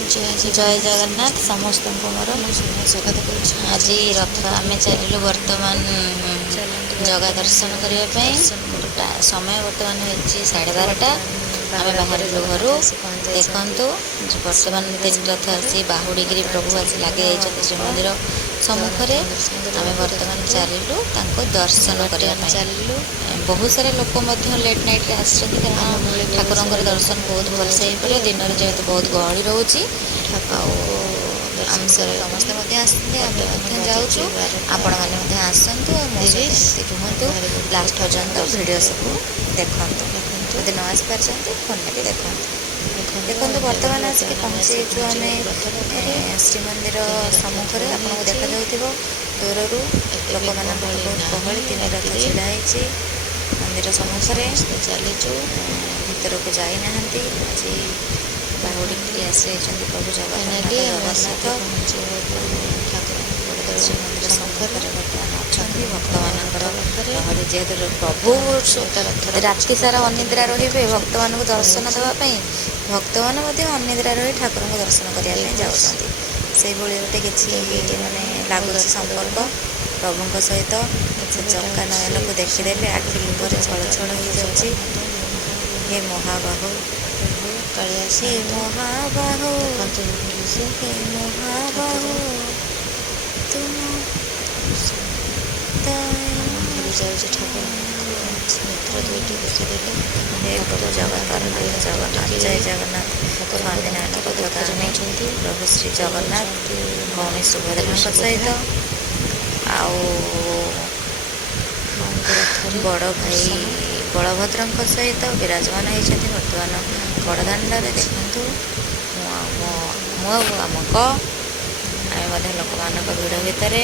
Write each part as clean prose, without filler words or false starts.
जय जगन्नाथ समस्त मोर आज रथ आम चलू बर्तमान जगह दर्शन करने समय बर्तमान हो 12:30 आम बाहर घर देखु बर्तमान 3 रथ आसी बाहुड़ी प्रभु आसी लगे श्रीमंदिर सम्मुखें आम बर्तमान चलू दर्शन करने चलू बहुत सारे लोक लेट नाइट आसछन्ति कारण ठाकुर दर्शन बहुत भलसे दिन में जेहेतु बहुत गहली रोचे समस्ते जाऊँ आपण मैंने आसतु रुहतु लास्ट पर्यंत भिड सब देखु जब न आसी पार्टी फोन भी देखु देखो बर्तमान आसिक पहुँचु आम श्रीमंदिर सम्मुखें आपको देखा दूर लोक मान बहुत गहली 3 रथ ढाई मंदिर सम्मुखें चलीचु भीतर को जाना आज बाहुड़ी आसी प्रभु जगन्नाथ श्रीमंदिर सम्मुखें बर्तमान अच्छा भक्त मान जेहेतु प्रभु राति सारा अनिद्रा रे भक्त मान दर्शन देवाई भक्त मैंने अनिद्रा रही ठाकुर को दर्शन करने जाऊँगी गोटे किसी माने लगुच संपर्क प्रभु सहित से चक्का नयन को देखीदे आखि लुहरे छल छल हो जाए हे महाबाहु हे महाबाहु हे महाबाहु तुम ठाकुर नेत्र दुईटी देखीदेले हे प्रभु जगन्नाथ जगन्नाथ जय जगन्नाथ स्वामीनारायण पताका प्रभु श्री जगन्नाथ भौणी सुभद्रा सहित बड़ भाई बलभद्र सहित विराजमान होती बर्तमान बड़दाण्ड देखु मुआमक आम लोक मान भिड़ भितर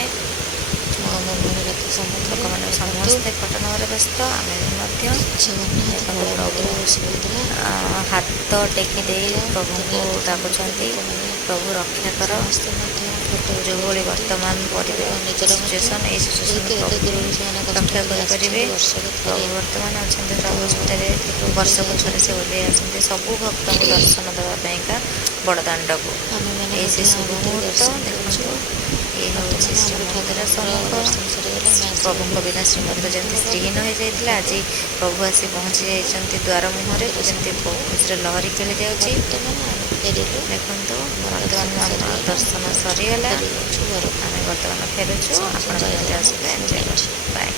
लोक मैंने समस्ते फोटो नवर व्यस्त आम हाथ टेकी दे प्रभु को डाकुंट प्रभु रक्षा कर जो भाई वर्तमान निजर सिचुएसन ये सिचुएसन रक्षा करेंगे प्रभु वर्तमान अच्छा हस्पिटाल वर्ष पछरे से ओल्ले आसते सबू भक्त को दर्शन देवाईका बड़दाण्ड को ये शुभ मुहूर्त देखो ये हूँ श्रीमंदिर सम्मुख प्रभु बिना श्रीमंदिर जमी श्रीहीन हो जाता आज प्रभु आसी पहुँची जाती द्वार मुहर जमी खुशी लहरी खेली जाऊँगी देखो बर्तमान दर्शन सरीगला आम बर्तमान फेरुचु आप एंजॉय बाय।